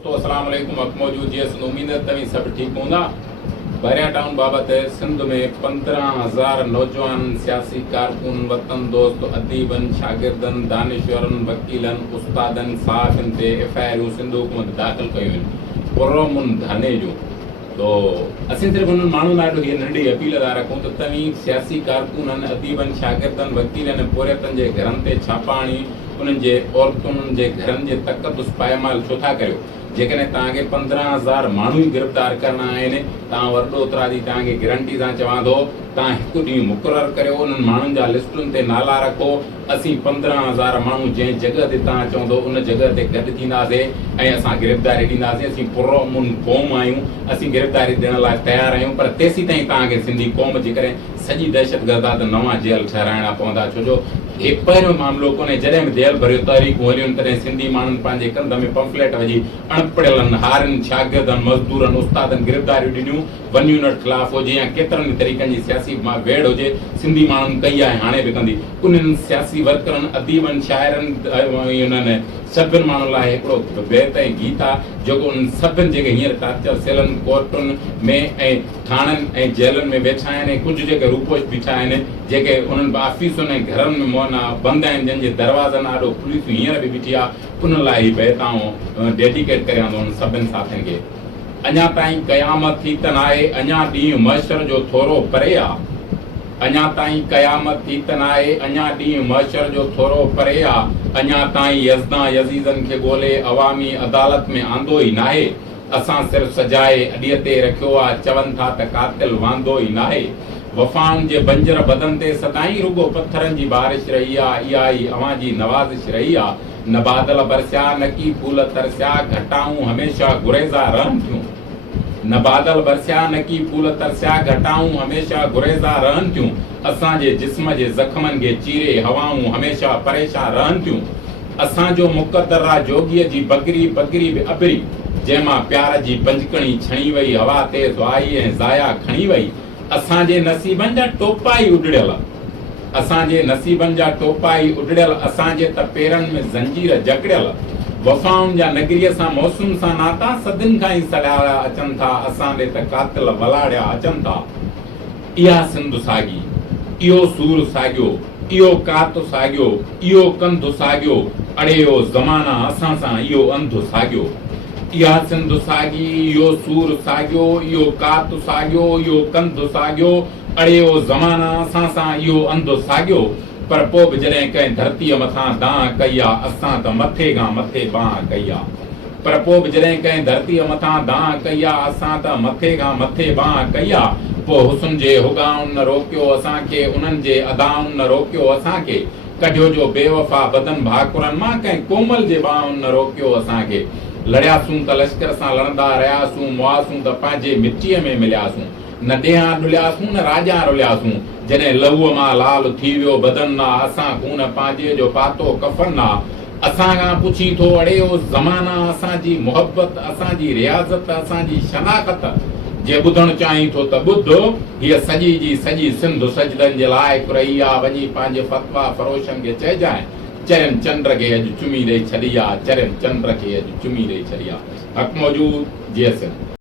दोस्तों अस्सलाम वालेकुम। हक़ मौजूद जी उम्मीद है तव्हीं सब ठीक हूंदा। बहरिया टाउन बाबत सिंध में 15,000 नौजवान सियासी कारकुन, वतन दोस्त, अदीबन, शागिर्दन, दानिश्वरन, वकीलन, उस्तादन, साहिबन ते एफआईआर सिंध हुकूमत दाख़िल कयूं आहिनि पुरअमन धाने जूं। तो असीं सिर्फ़ उन्हनि माण्हुनि लाइ हीअ नंढी अपील था रखूं त तव्हीं सियासी कारकुननि, अदीबन, शागिर्दन, वकीलनि, पोरियतनि जे घरनि ते छापा हणी उन्हनि जे औरतुनि जे घरनि जे तक़दुस पायमाल छो था करियो। जेकॾहिं तव्हांखे 15,000 माण्हू ई गिरफ़्तार करणा आहिनि, तव्हां वॾो तराजी तव्हांखे गारंटी सां चवां थो तव्हां हिकु ॾींहुं मुक़ररु करियो, उन्हनि माण्हुनि जा लिस्टुनि ते नाला रखो। असीं 15,000 माण्हू जंहिं जॻह ते तव्हां चवंदो उन जॻह ते गॾु थींदासीं ऐं असां गिरफ़्तारी ॾींदासीं। असीं पुरअमन क़ौम आहियूं, असीं गिरफ़्तारी ॾियण लाइ तयारु आहियूं, पर तेसीं ताईं तव्हांखे सिंधी क़ौम जे करे सॼी दहशतगर्द आहे त नवां जेल ठहिराइणा पवंदा। छो जो हे पहिरियों मामिलो कोन्हे। जॾहिं बि जेल भरियो तहरीकूं हलियूं तॾहिं सिंधी माण्हुनि पंहिंजे कंध में पंफलेट विझी अणपढ़ियलनि, हारनि, शागिर्दनि, मज़दूरनि, उस्तादनि गिरफ़्तारियूं ॾिनियूं। वन यूनिट ख़िलाफ़ हुजे या केतिरनि तरीक़नि जी सियासी वेड़ हुजे, सिंधी माण्हुनि कई आहे, हाणे बि कंदी। उन्हनि सियासी वर्करनि, अदीबनि, शाइरनि, उन्हनि सभिनि माण्हुनि लाइ हिकिड़ो बेत ऐं गीत आहे जेको उन्हनि सभिनि जेके हींअर टार्चर सेलनि, कोर्टुनि में ऐं थाणनि ऐं जेलनि में वेठा आहिनि, ऐं कुझु जेके रूपोश बीठा आहिनि, जेके उन्हनि ऑफिसुनि ऐं घरनि में मोना बंदि आहिनि, जंहिंजे दरवाज़नि आॾो पुलिस हींअर बि बीठी आहे, उन लाइ ही बेताऊं डेडिकेट करियां थो उन्हनि सभिनि साथियुनि खे। अञा ताईं क़यामत थी त नाहे, अञा ॾींहुं महशर जो थोरो परे आहे। अञा ताईं क़यामत थी त नाहे, अञा ॾींहुं महशर जो थोरो परे आहे। अञा ताईं यज़दा यज़ीज़नि खे ॻोल्हे अवामी अदालत में आंदो ई नाहे। असां सिर्फ़ सजाए अॾीअ ते रखियो आहे, चवनि था त कातिल वांदो ई नाहे। वफ़ाउनि जे बंजर बदन ते सदाईं रुगो पथरनि जी बारिश रही आहे, इहा ई अवां जी नवाज़िश रही आहे। न बादल बरसिया, न की फूल तरसिया, घटाऊं हमेशह गुरेज़ा रहनि थियूं। न बादल बरसिया, न की फूल तरसिया, घटाऊं हमेशह गुरेज़ा रहनि थियूं। असांजे जिस्म जे ज़ख़्मनि खे चीरे हवाऊं हमेशह परेशान रहनि थियूं। असांजो मुक़दर आहे जोगीअ जी बगरी बगरी बि अबरी, जंहिंमां प्यार जी पंजकणी छणी वई, हवा तेज़ आई ऐं ज़ाया खणी वई। असांजे नसीबनि जा टोपा ई उॾड़ियल, असांजे नसीबनि जा टोपा ई उॾड़ियल, असांजे त पेरनि में ज़ंजीर जकड़ियल। वफ़ाउनि जा नगरीअ सां मौसम सां नाता सदियुनि खां ई सड़ाया अचनि था, असां ॾे त कातिल वलाड़िया अचनि था। इहा सिंध साॻी, इहो सूर साॻियो, इहो कात साॻियो, इहो कंधु साॻियो, अड़ेयो ज़माना असां सां इहो अंधु साॻियो। इहा सिंध साॻी, इहो सूर साॻियो, इहो कात साॻियो, इहो कंधु साॻियो, अड़ेयो ज़माना असां सां इहो अंधु साॻियो। पर पोइ बि जॾहिं कंहिं धरतीअ मथां दांह कई आहे, असां त मथे खां मथे बांह कई आहे। पर पोइ बि जॾहिं कंहिं धरतीअ मथां दांह कई आहे, असां त मथे खां मथे बांह कई आहे। पोइ हुस्न जे हुगाउनि न रोकियो असांखे, उन्हनि जे अदाउनि न रोकियो असांखे। कढियो जो बेवफ़ा बदन भाकुरनि मां, कंहिं कोमल जे बाहुनि न रोकियो असांखे। लड़ियासूं त लश्कर सां लड़ंदा रहियासूं, मुआसूं त पंहिंजे मिटीअ में मिलियासूं। न ॾेहां डुलियासूं, न राजा रुलियासूं, जॾहिं लहूअ मां लाल थी वियो बदन ना, असां खून पंहिंजे जो पातो कफन ना। असां खां पुछी थो अड़ेयो ज़माना असांजी मुहबत, असांजी रियाज़त, असांजी शनाख़त। जे ॿुधणु चाहीं थो त ॿुध, हीअ सॼी जी सॼी सिंध सजदनि जे लाइक़ु रही आहे। वञी पंहिंजे फ़तवा फ़रोशनि खे चइजांइ, चरनि चंड खे अॼु चुमी ॾेई छॾी आहे, चरनि चंड खे अॼु चुमी ॾेई छॾी आहे। हक़ मौजूद जी सिंध।